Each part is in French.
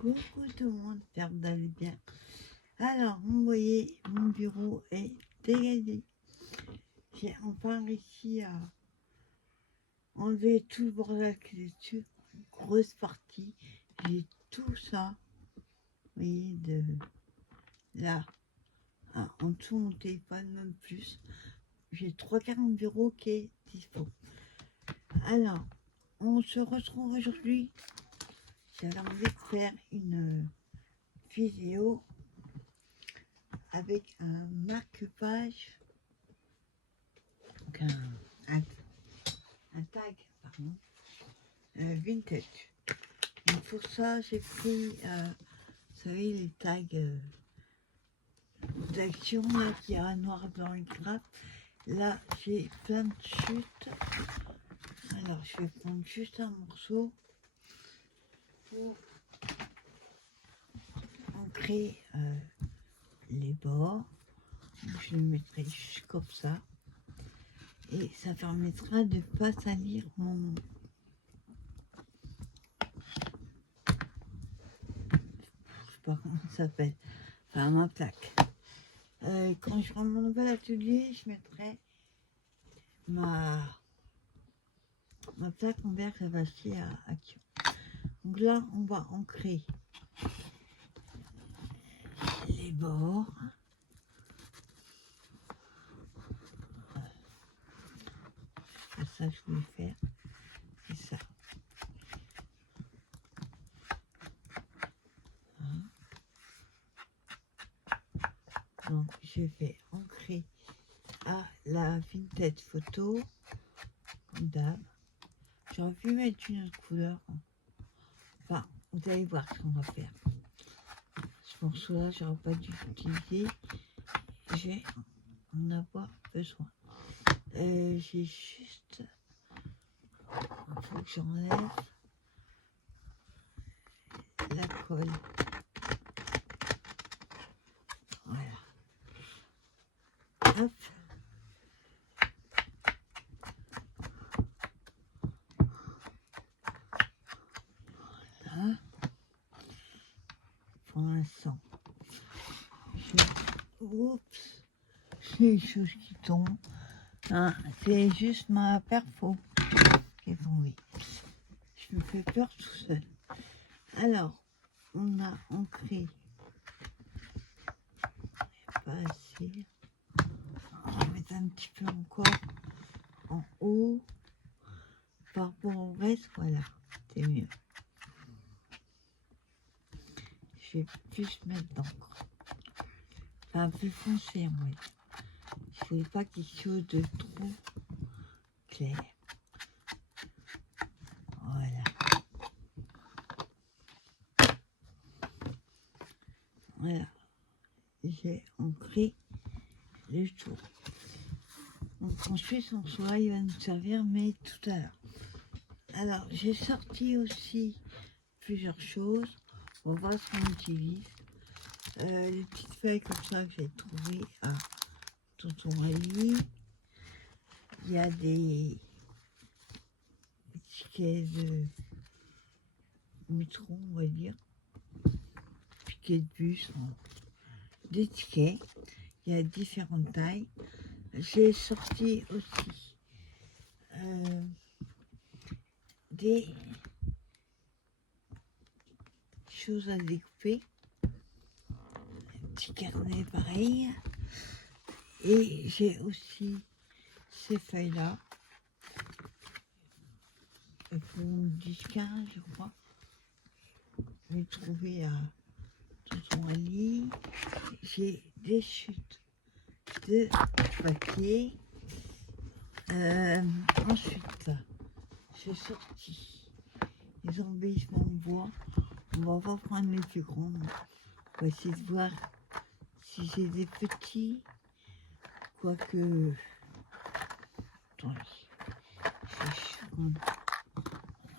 Coucou tout le monde, j'espère que vous allez bien. Alors, vous voyez, mon bureau est dégagé. J'ai enfin réussi à enlever tout le bordel qui est dessus. Grosse partie. J'ai tout ça. Vous voyez, de là. En dessous, mon téléphone, même plus. J'ai 3/4 de mon bureau qui est dispo. Alors, on se retrouve aujourd'hui. J'avais envie de faire une vidéo avec un marque-page, donc un tag, pardon, vintage. Donc pour ça, j'ai pris, vous savez, les tags d'action là, qui a noir, blanc et gras. Là, j'ai plein de chutes. Alors, je vais prendre juste un morceau pour ancrer les bords. Je le mettrai juste comme ça. Et ça permettra de ne pas salir mon... Je sais pas comment ça s'appelle. Enfin, ma plaque. Quand je prends mon nouvel atelier, je mettrai ma plaque en verre vacier à action. Donc là, on va ancrer les bords. C'est ça que je voulais faire. C'est ça. Hein. Donc, je vais ancrer à la vintage photo, comme d'hab. J'aurais pu mettre une autre couleur. Enfin, vous allez voir ce qu'on va faire. Ce morceau-là, j'aurais pas dû l'utiliser. Je vais en avoir besoin. J'ai juste... Il faut que j'enlève la colle. Voilà. Hop. Voilà. Pour l'instant. Oups. C'est des choses qui tombent. Hein, c'est juste ma perfo qui est tombée. Je me fais peur tout seul. Alors, on a ancré. Pas assez. On va mettre un petit peu encore en haut. Par rapport au reste, voilà. C'est mieux. Je vais plus mettre d'encre. Enfin, plus foncé, en vrai. Je voulais pas quelque chose de trop clair. Voilà. Voilà. J'ai ancré le tour. Donc ensuite, son soin, il va nous servir, mais tout à l'heure. Alors, j'ai sorti aussi plusieurs choses. On va voir ce qu'on utilise. Les petites feuilles comme ça que j'ai trouvées à Tonton Ali. Il y a des tickets de métro, on va dire. Tickets de bus, des tickets. Il y a différentes tailles. J'ai sorti aussi des choses à découper. Un petit carnet pareil. Et j'ai aussi ces feuilles-là. Elles font 10-15, je crois. Je l'ai trouvé à Tonton Ali. J'ai des chutes de papier. Ensuite, j'ai sorti les embellissements de bois. On va pas prendre les plus grands. On va essayer de voir si j'ai des petits. Quoique... Attendez. Je vais prendre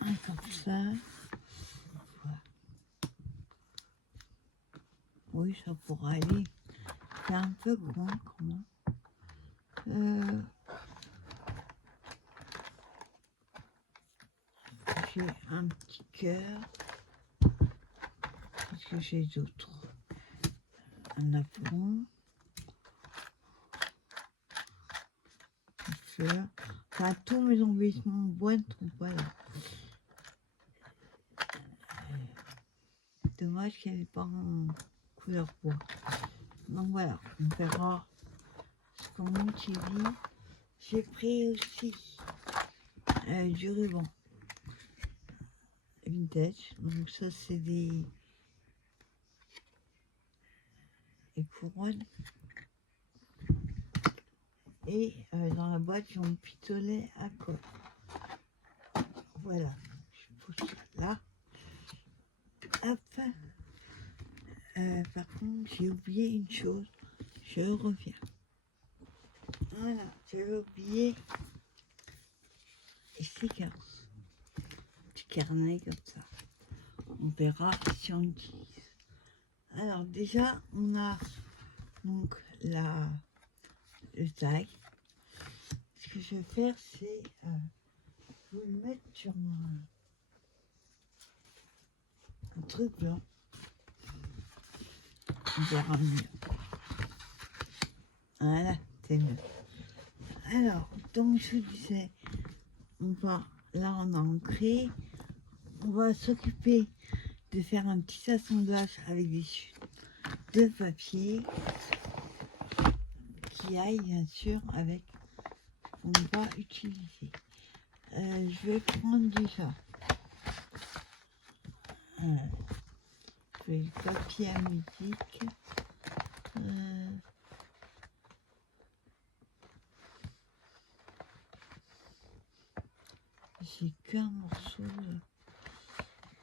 un comme ça. Voilà. Oui, ça pourra aller. C'est un peu grand quand même. J'ai un petit cœur. que j'ai d'autre? Un apron, une fleur, enfin tous mes embêtements en boîte, donc voilà. Dommage qu'elle n'est pas en couleur bois. Donc voilà, on verra ce qu'on utilise. J'ai pris aussi du ruban vintage. Donc ça c'est des couronnes. Et dans la boîte j'ai mon pistolet à colle. Voilà, je pousse là. Hop. Par contre j'ai oublié une chose. Je reviens. Voilà, j'avais oublié les séquences. Petit carnet comme ça. On verra si on utilise. Alors déjà, on a donc le tag. Ce que je vais faire, c'est vous le mettre sur un truc blanc. On verra mieux. Voilà, c'est mieux. Alors, donc je vous disais, là on a ancré, on va s'occuper de faire un petit assemblage avec des chutes de papier qui aille bien sûr avec ce qu'on va utiliser. Je vais prendre déjà du papier à musique. J'ai qu'un morceau,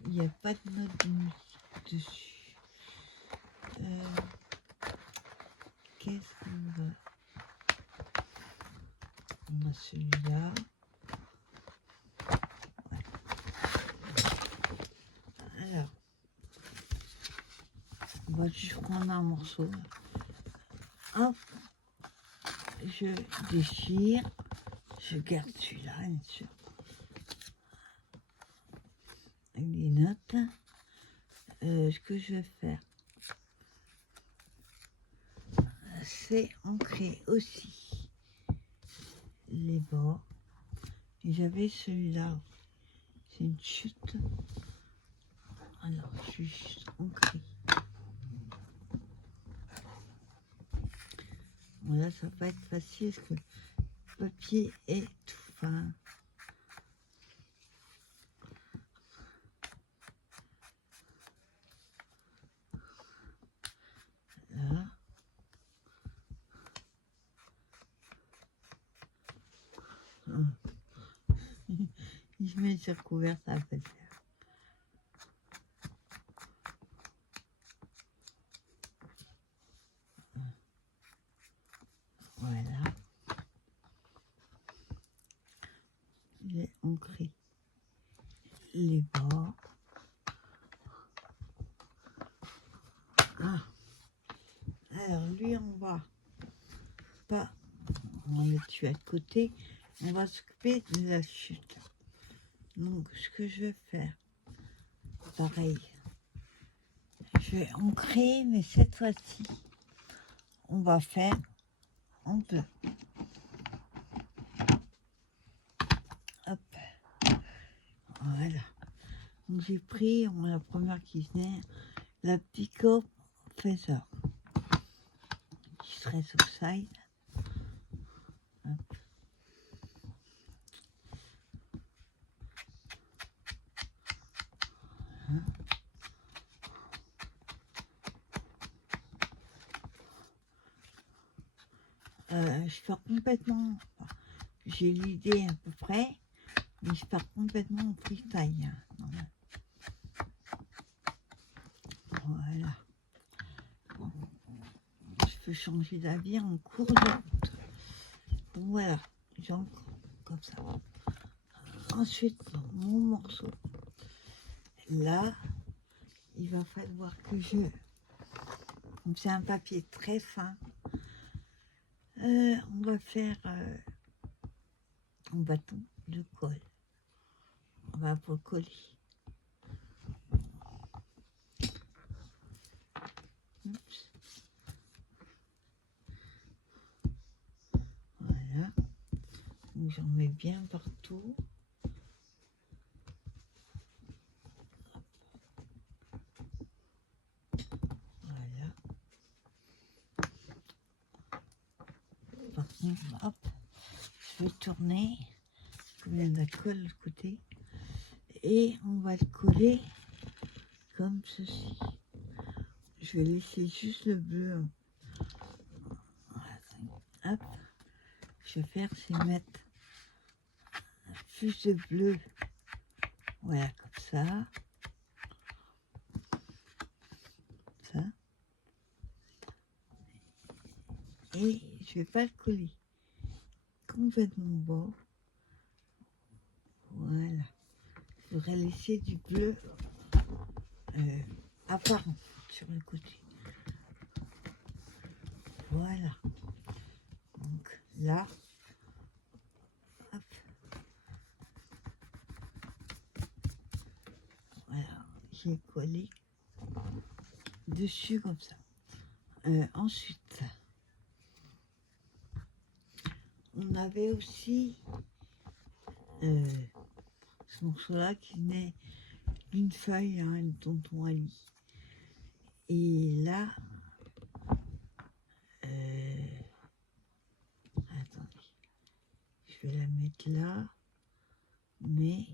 il n'y a pas de note de musique dessus. Qu'est-ce qu'on va? On a celui-là. Alors, on va juste prendre un morceau. Hop, je déchire, je garde celui-là, bien sûr. Avec des notes. Ce que je vais faire, c'est ancrer aussi les bords. Et j'avais celui-là, c'est une chute. Alors, je suis juste ancré. Voilà, ça va pas être facile parce que le papier est tout fin. Là. Je mets sur couvert, ça va pas le faire. Voilà. J'ai ancré les bords. Ah. Alors lui, on va pas, on va le tuer à côté. On va s'occuper de la chute. Donc, ce que je vais faire, pareil, je vais ancrer, mais cette fois-ci, on va faire en bleu. Hop, voilà. Donc, j'ai pris la première qui venait, la Pico Feather, qui serait sur le side. Hop. Je pars complètement, j'ai l'idée à peu près, mais je pars complètement en freestyle. Voilà. Bon. Je peux changer d'avis en cours de route. Donc voilà, j'encre comme ça. Ensuite, mon morceau. Là, il va falloir que comme c'est un papier très fin, on va faire un bâton de colle. On va pour le coller. Donc j'en mets bien partout. Voilà. Par contre, hop, je vais tourner. Comme il y a de la colle de côté. Et on va le coller comme ceci. Je vais laisser juste le bleu. Hop. Je vais faire, c'est mettre juste le bleu. Voilà, comme ça. Ça. Et je vais pas le coller complètement bas. Voilà. Il faudrait laisser du bleu apparent sur le côté. Voilà. Donc là, hop. Voilà, j'ai collé dessus comme ça. Ensuite, on avait aussi ce morceau-là qui venait d'une feuille, hein, de tonton Ali. Et là, attendez, je vais la mettre là, mais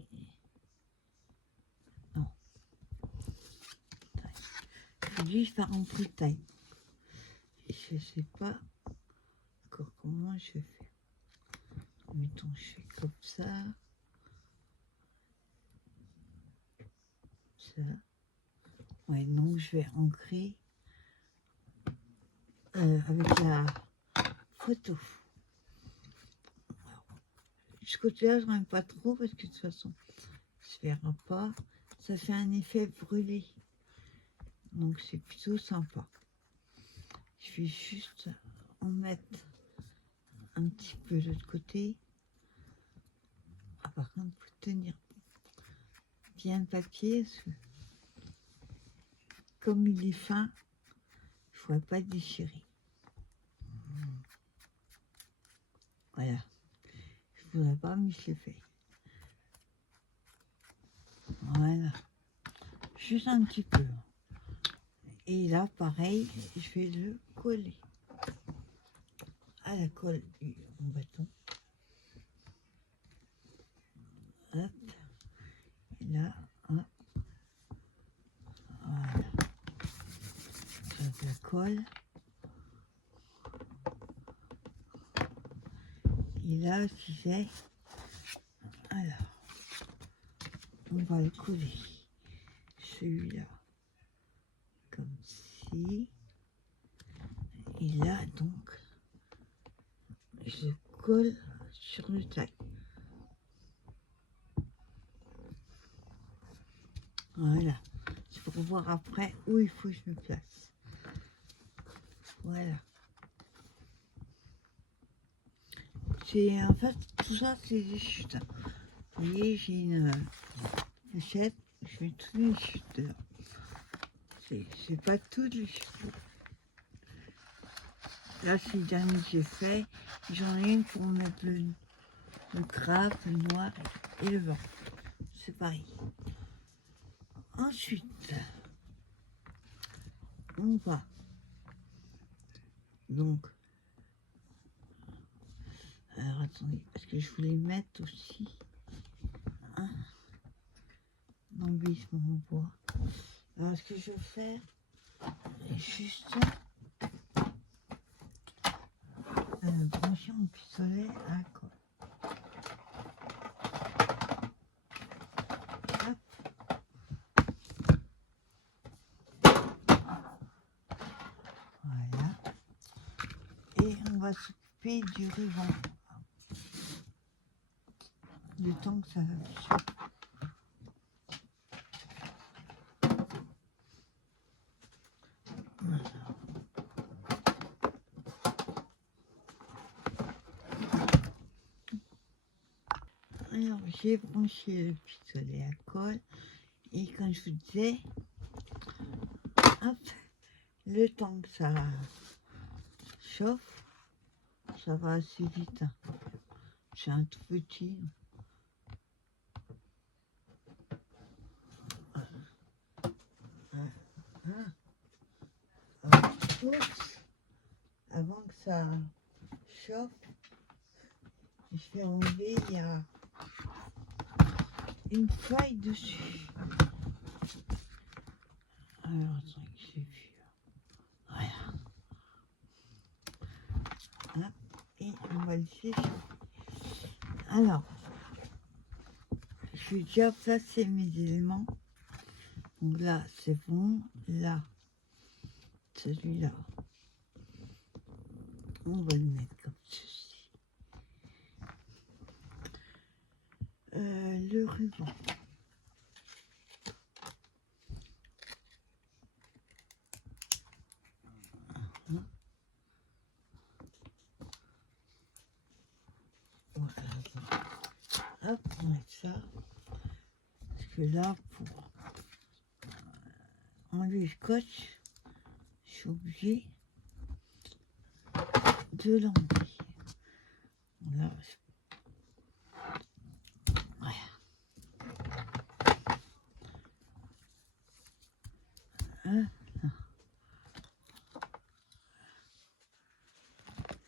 non. Aujourd'hui, je pars en freestyle. Je sais pas encore comment je fais. Mettons, je fais comme ça. Ça. Ouais, donc je vais ancrer avec la photo. Ce côté-là, je n'aime pas trop parce que de toute façon, ça ne verra pas. Ça fait un effet brûlé. Donc c'est plutôt sympa. Je vais juste en mettre un petit peu de l'autre côté. Ah, par contre, il faut tenir bien le papier. Parce que comme il est fin, il ne faudrait pas déchirer. Voilà. Je ne voudrais pas, mais je l'ai fait. Voilà. Juste un petit peu. Et là, pareil, je vais le coller à la colle en bâton. Hop. Et là, hop. Voilà. Je la colle. Et là, si j'ai... Alors, on va le coller. Celui-là. Comme ci. Et là, donc, je colle sur le taille. Voilà. C'est pour voir après où il faut que je me place. Voilà. C'est en fait tout ça, c'est des chutes. Vous voyez, j'ai une pochette, je mets toutes les chutes dedans. C'est pas toutes les chutes. Là, c'est le dernier que j'ai fait. J'en ai une pour mettre le crabe, le noir et le blanc. C'est pareil. Ensuite, on va donc. Alors attendez, parce que je voulais mettre aussi un embellissement en bois. Alors ce que je vais faire, juste brancher mon pistolet à la colle. Hop. Voilà. Et on va s'occuper du ruban. Le temps que ça chauffe. Alors j'ai branché le pistolet à colle et comme je vous disais, hop, le temps que ça chauffe, ça va assez vite. C'est un tout petit. Oups. Avant que ça chauffe, je vais enlever, il y a une feuille dessus. Alors, attends, j'ai vu. Voilà. Hop, et on va le sécher. Alors, je vais déjà placer mes éléments. Donc là, c'est bon. Là, celui-là, on va le mettre comme ceci. Le ruban. Hop, on met ça. Parce que là, pour enlever le scotch, je suis obligée de l'enlever. Là, voilà. Hein,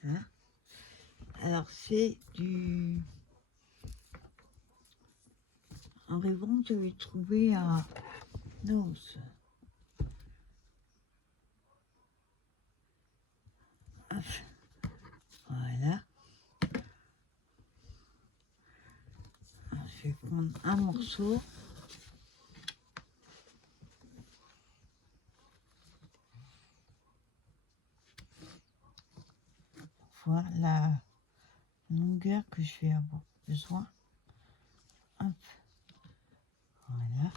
hein. Alors, c'est un ruban que j'avais trouvé à Noz. Hop. Voilà. Alors, je vais prendre un morceau. Pour voir la longueur que je vais avoir besoin. Hop. Voilà.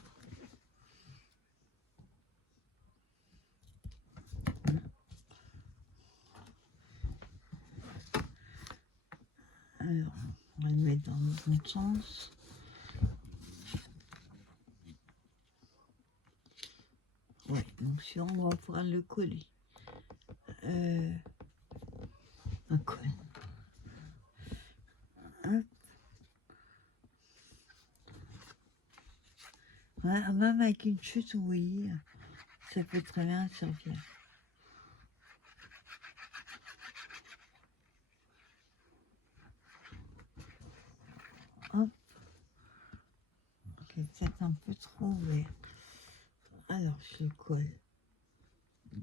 Alors, on va le mettre dans le bon sens. Ouais, donc si on va pouvoir le coller. Un col. Hop. Voilà, même avec une chute, vous voyez, ça peut très bien servir. Hop. Ok, peut-être un peu trop ouvert. Alors, je le colle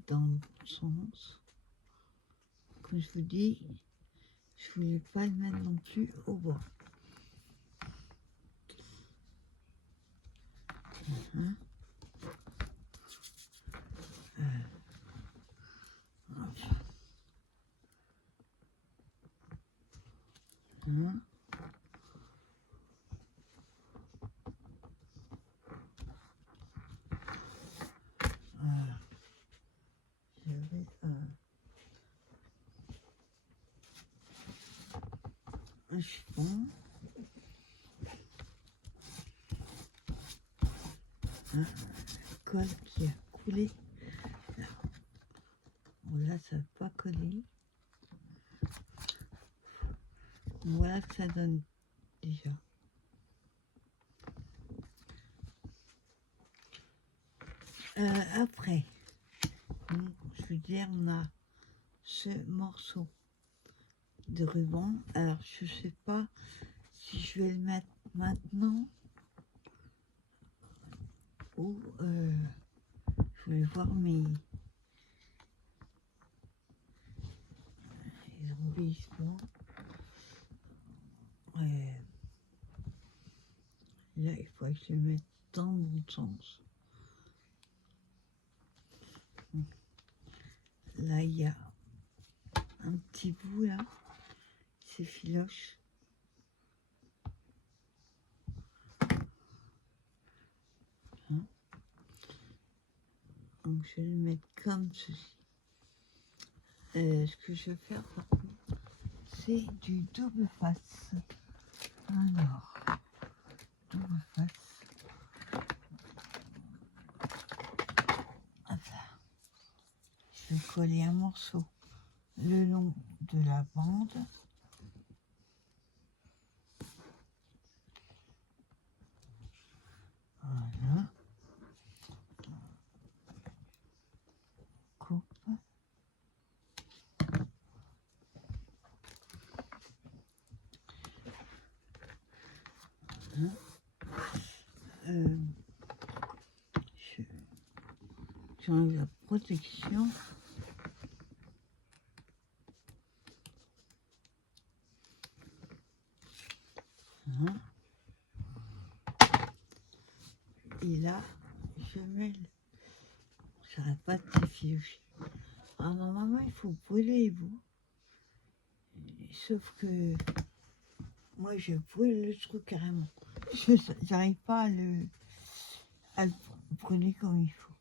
dans le bon sens. Comme je vous dis, je voulais pas le mettre non plus au bas. Hein? Hop. Hein? Voilà. J'avais un chiffon. Un col qui a coulé. Là, bon, là ça n'a pas collé. Voilà que ça donne déjà. Après, donc, je veux dire, on a ce morceau de ruban. Alors, je sais pas si je vais le mettre maintenant ou je vais voir mes embellissements. Là, il faut que je le mette dans le bon sens. Là, il y a un petit bout là, c'est filoche. Hein, donc, je vais le mettre comme ceci. Ce que je vais faire, par contre, c'est du double face. Alors, double face. Hop là. Je vais coller un morceau le long de la bande. j'enlève la protection. Voilà. Et là, je mets j'arrête pas de t'effilocher. Alors normalement, il faut brûler les bouts. Sauf que moi, je brûle le truc carrément. J'arrive pas à le brûler comme il faut.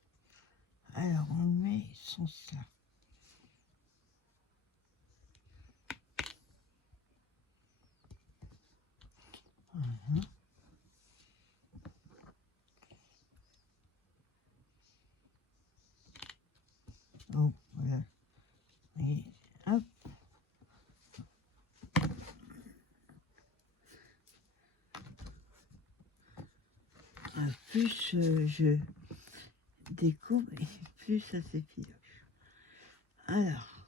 Alors, on met son ça. Voilà. Oh, voilà. Et hop. Plus je découpe, et plus ça s'effiloche. Alors,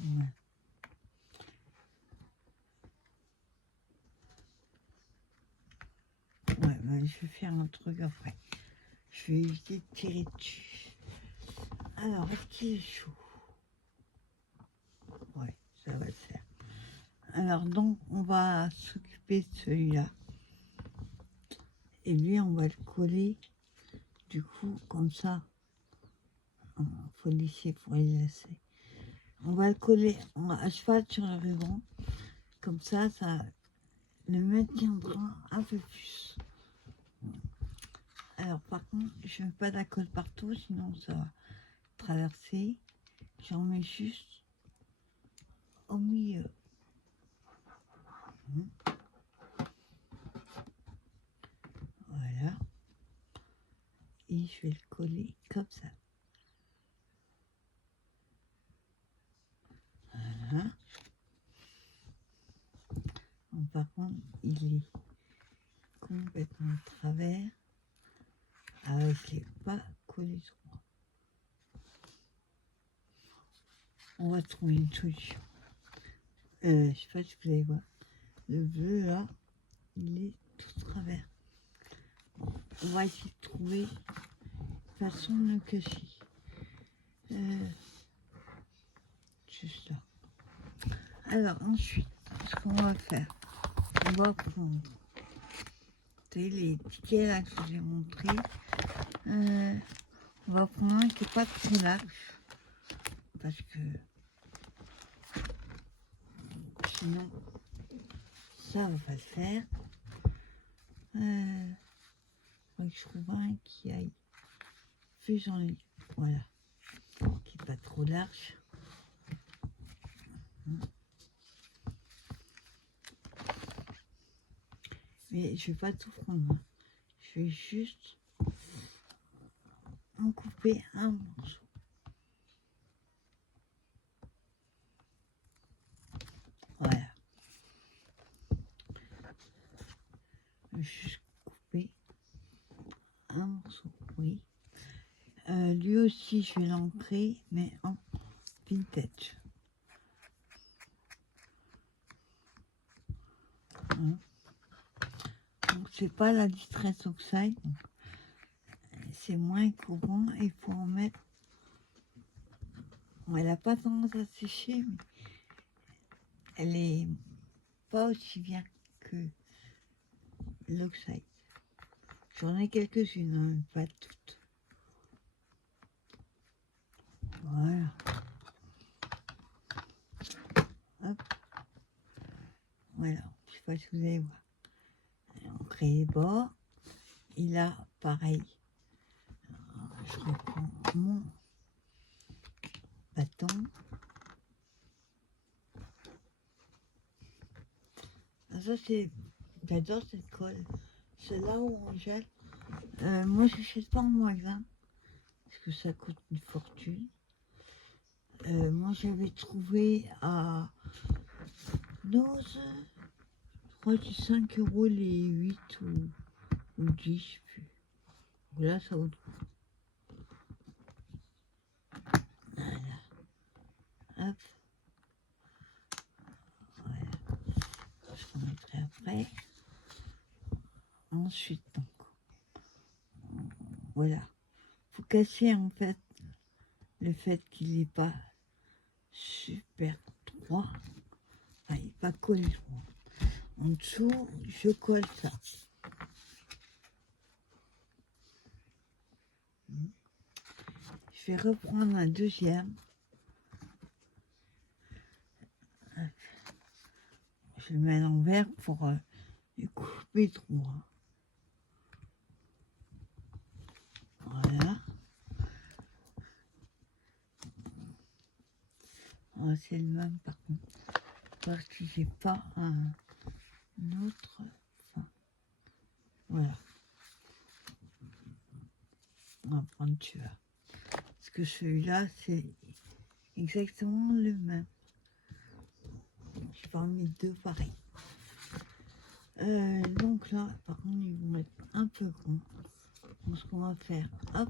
voilà. Ouais, ben, je vais faire un truc après. Je vais éviter de tirer dessus. Alors, est-ce qu'il est chaud? Ouais, ça va le faire. Alors, donc, on va s'occuper de celui-là. Et lui, on va le coller. Du coup, comme ça, il faut lisser pour les lasser. On va le coller à cheval sur le ruban. Comme ça le maintiendra un peu plus. Alors, par contre, je ne mets pas de la colle partout, sinon ça va traverser. J'en mets juste au milieu. Voilà. Et je vais le coller comme ça. Voilà. Bon, par contre, il est complètement de travers. Ah ouais, je ne l'ai pas collé droit. On va trouver une solution. Je sais pas si vous allez voir. Le bleu là, il est tout travers. On va essayer de trouver une façon de le cacher. Juste là. Alors ensuite, ce qu'on va faire, on va prendre les tickets là que je vous ai montrés. On va prendre un qui n'est pas trop large. Parce que sinon, ça va pas le faire. Faut que je trouve un qui aille plus en ligne. Voilà. Qui n'est pas trop large. Mais je vais pas tout prendre. Je vais juste en couper un morceau. Voilà. Je vais juste couper un morceau. Oui. Lui aussi, je vais l'ancrer, mais en vintage. Hein. Donc, c'est pas la Distress Oxide. C'est moins courant et il faut en mettre. Bon, elle n'a pas tendance à sécher, mais elle est pas aussi bien que l'Oxide. J'en ai quelques-unes, hein, pas toutes. Voilà. Hop. Voilà. Je sais pas si vous allez voir. On crée les bords. Et là, pareil. Je reprends mon bâton. Ça, c'est. J'adore cette colle. C'est là où on jette. Moi, je n'achète pas en magasin. Parce que ça coûte une fortune. Moi, j'avais trouvé à Nose, je crois que c'est 5 € les 8 ou 10, je sais plus. Là, ça vaut le coup. Voilà. Hop. Voilà. Je remettrai après. Ensuite, donc, Voilà. Faut casser en fait le fait qu'il n'est pas super droit. Ah, il n'est pas collé droit. En dessous, je colle ça. Je vais reprendre un deuxième. Je le mets à l'envers pour couper droit. Voilà. Oh, c'est le même par contre. Parce que j'ai pas un autre. Enfin, voilà. On va prendre celui-là. Parce que celui-là, c'est exactement le même. J'ai pas mis deux pareils. Donc là, par contre, ils vont être un peu grands. Donc ce qu'on va faire, hop,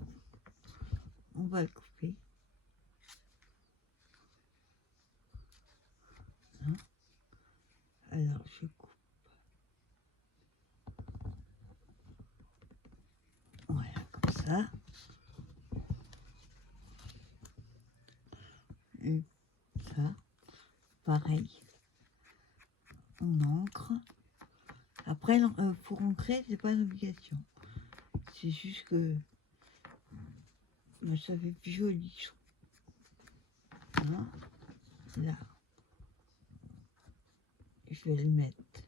on va le couper. Hein. Alors, je coupe. Voilà, comme ça. Et ça, pareil. On encre. Après, pour ancrer, c'est pas une obligation. C'est juste que ça fait plus joli. Hein. Là, je vais le mettre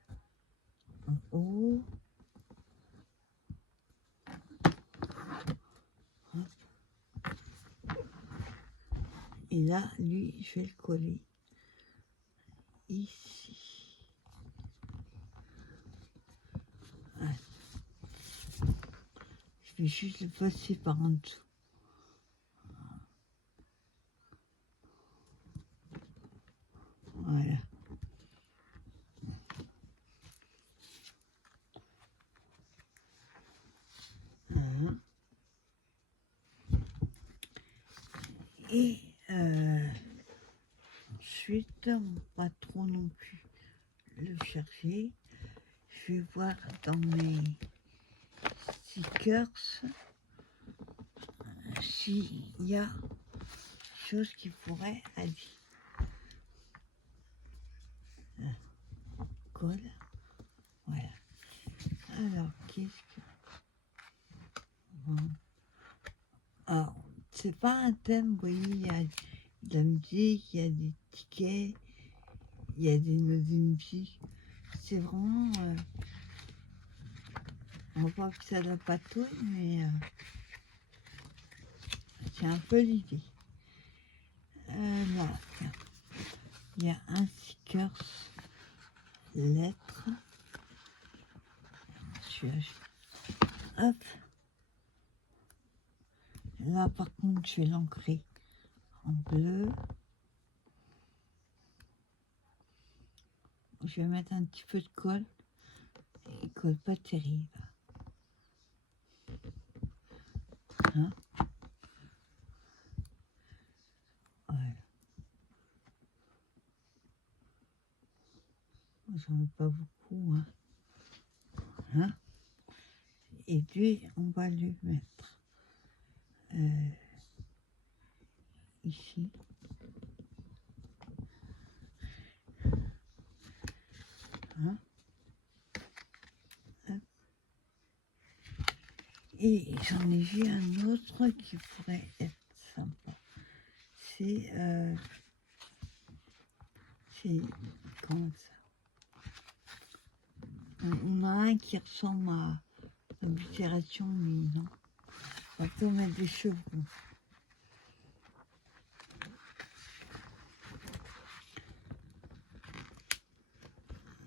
en haut. Hop. Et là, lui, je vais le coller ici. Voilà. Je vais juste le passer par en dessous. Voilà. Hein. Et ensuite, on va pas trop non plus le chercher. Je vais voir dans mes stickers s'il y a des choses qui pourraient aller. Colle. Voilà. Alors, qu'est-ce que... Bon. Alors, c'est pas un thème, vous voyez, il y a de la musique, il y a des tickets, il y a des notes de musique. C'est vraiment... on voit que ça doit pas tout, mais c'est un peu l'idée. Là, tiens. Il y a un sticker lettre. Hop. Là, par contre, je vais l'ancrer en bleu. Je vais mettre un petit peu de colle. Il colle pas terrible. Hein? Voilà. J'en ai pas beaucoup. Hein? Hein? Et lui, on va lui mettre ici. Hein? Et j'en ai vu un autre qui pourrait être sympa. C'est comment ça? On a un qui ressemble à l'oblitération, mais non. On va plutôt mettre des chevrons.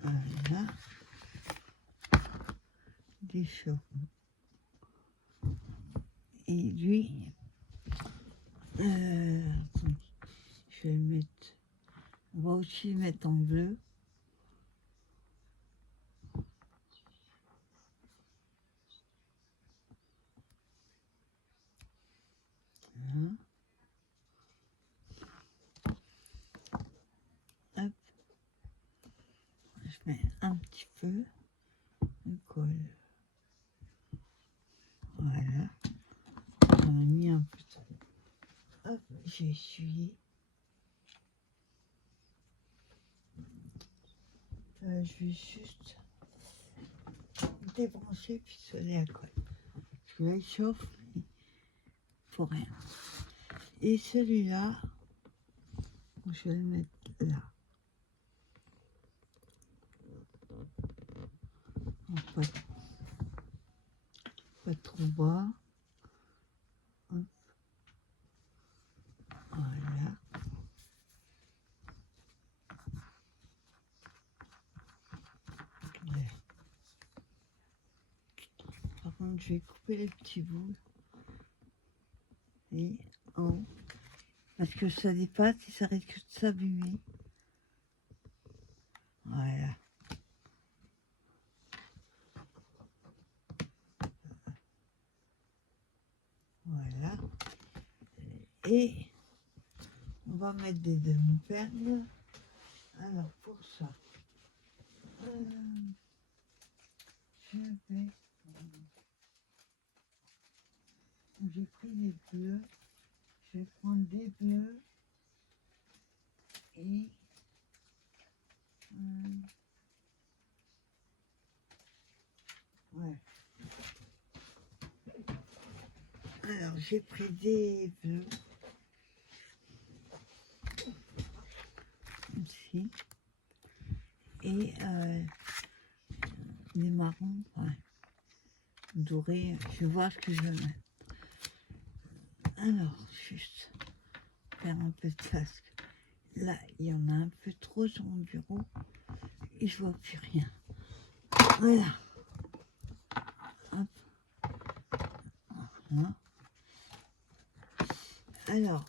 Voilà. Des chevrons. Et lui, attendez, je vais le mettre. On va aussi le mettre en bleu. Hein. Hop. Je mets un petit peu de colle. Voilà. j'ai essuyé. Je vais juste débrancher puis pistolet à colle. Parce que là, il chauffe, mais pour rien. Et celui-là, je vais le mettre là. Donc, pas trop bas. Hop. Voilà. Par contre, je vais couper les petits bouts. Et en haut. Parce que ça dépasse et ça risque de s'abîmer. Voilà. Voilà. Et on va mettre des demi-perles. Alors pour ça, je vais... J'ai pris les bleus. Je vais prendre des bleus. Et... ouais. Alors j'ai pris des bleus. Ici. Et des marrons, ouais. Dorés. Je vais voir ce que je vais mettre. Alors, juste faire un peu de place. Là, il y en a un peu trop sur mon bureau et je vois plus rien. Voilà. Hop. Voilà. Alors,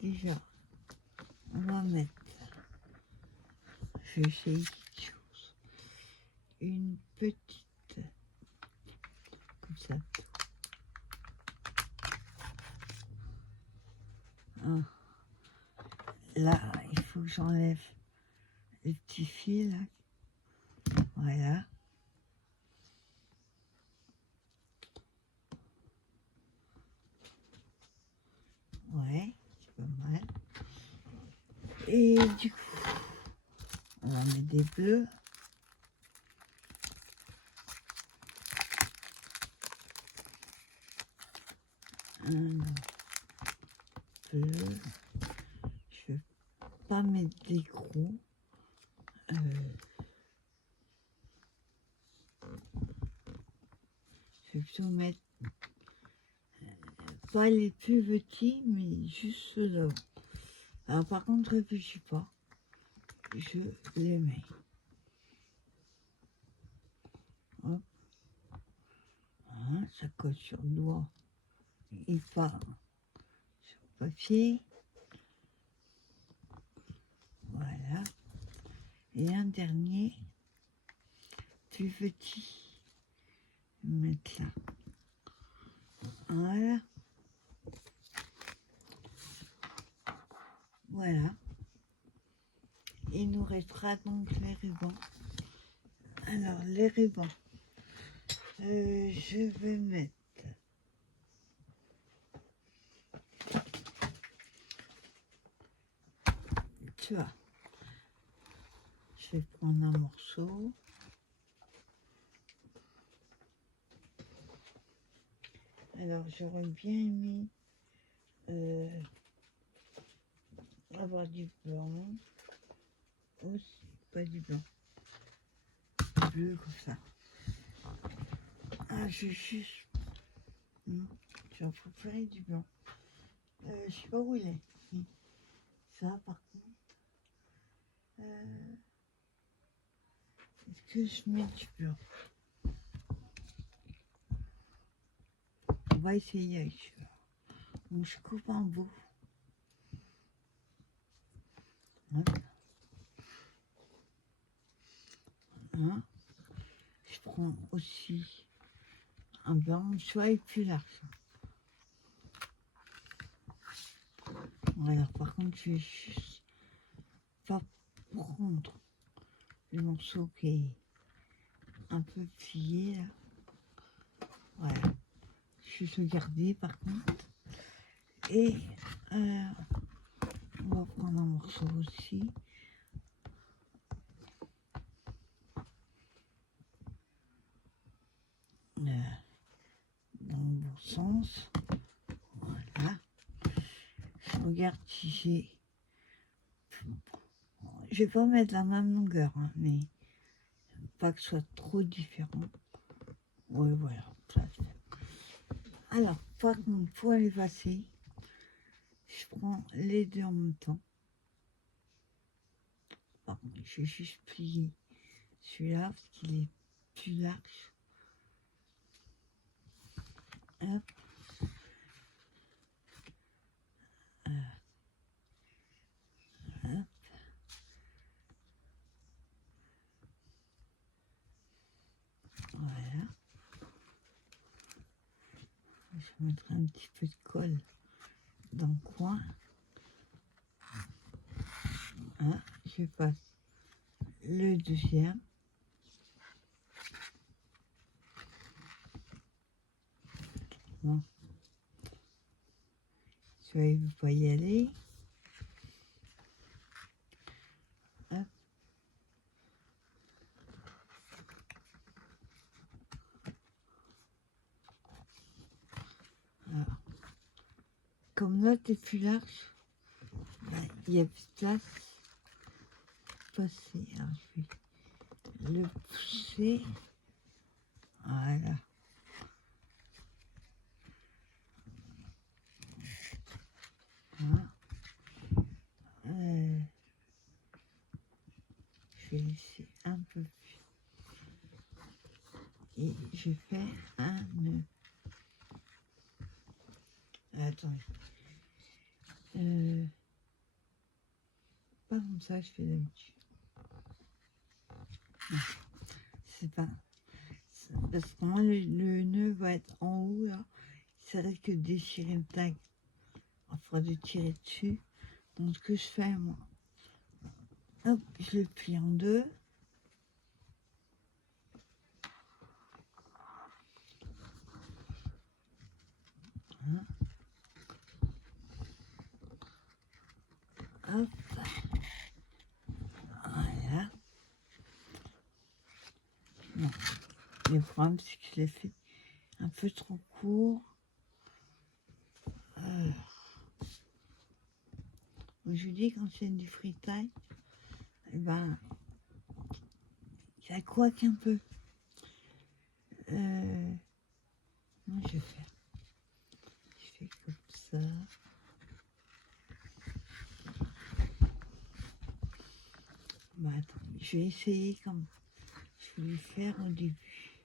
déjà, on va mettre, je vais essayer quelque chose. Une petite, comme ça. Ah. Là, il faut que j'enlève les petits fils, là. Voilà. Ouais, c'est pas mal. Et du coup, on va mettre des bleus. Un bleu. Je vais pas mettre des gros. Je vais plutôt mettre pas les plus petits, mais juste ceux-là. Alors par contre, je réfléchis pas. Je les mets. Hop. Hein, ça colle sur le doigt et pas sur le papier. Voilà. Et un dernier, plus petit. Je vais mettre là. Voilà. Voilà. Il nous restera donc les rubans. Alors, les rubans. Je vais mettre tu vois, je vais prendre un morceau. Alors, j'aurais bien aimé avoir du blanc. Aussi, pas du blanc. Bleu comme ça. Ah, je juste... tu vas préférer du blanc. Je sais pas où il est. Ça, par contre... est-ce que je mets du blanc? On va essayer avec celui-là. Donc, je coupe en bout. Hop. Hein. Je prends aussi un blanc, soit plus large. Alors, par contre, je vais juste pas prendre le morceau qui est un peu plié là. Voilà. Je vais le garder par contre. Et on va prendre un morceau aussi. Dans le bon sens. Voilà. Je regarde si j'ai... Je vais pas mettre la même longueur, hein, mais pas que ce soit trop différent. Ouais, voilà. Ça, alors, par contre, pour les passer, je prends les deux en même temps. Par contre, je vais juste plier celui-là parce qu'il est plus large. Hop. Hop. Voilà. Je vais mettre un petit peu de colle dans le coin. Hein, je passe le deuxième. Bon. Celui-là, il ne veut pas y aller. Hop. Alors, comme l'autre est plus large, il y a plus de place pour passer. Alors, je vais le pousser. Voilà. Voilà. Je vais laisser un peu plus. Et je fais un nœud. Attendez. Pas comme ça, je fais d'habitude. C'est pas... Parce que moi, le nœud va être en haut, là. Ça risque de déchirer le tag. Il faudra de tirer dessus. Donc, ce que je fais, moi, hop, je le plie en deux. Hein. Hop. Voilà. Non. Le problème, c'est que je l'ai fait un peu trop court. Je vous dis, quand c'est du freestyle, eh ben, ça coaque un peu. Moi, je fais comme ça. Bah, attends, je vais essayer comme je voulais faire au début.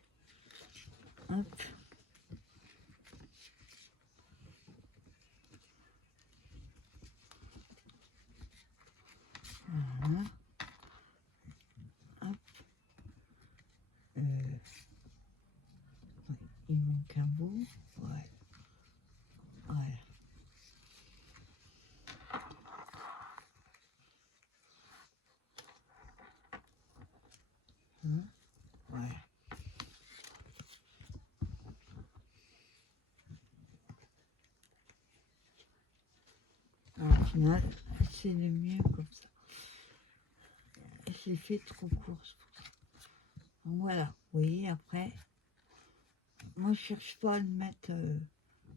Hop. Voilà. Hop. Il manque un bout. Ouais. Voilà. Hein. Voilà. Alors, au final, c'est le mieux comme ça. J'ai fait trop court. Donc voilà. Vous voyez, après, moi, je cherche pas à le mettre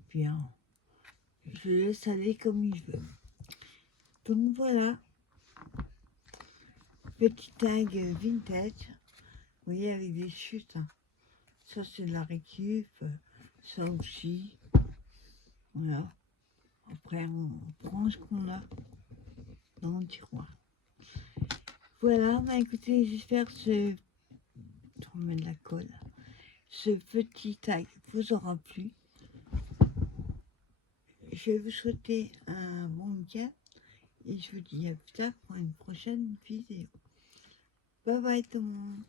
bien. Je le laisse aller comme il veut. Donc voilà. Petit tag vintage. Vous voyez, avec des chutes. Hein. Ça, c'est de la récup. Ça aussi. Voilà. Après, on prend ce qu'on a dans le tiroir. Voilà, bah écoutez, j'espère que je remets de la colle. Ce petit tag vous aura plu. Je vais vous souhaiter un bon week-end et je vous dis à plus tard pour une prochaine vidéo. Bye bye tout le monde.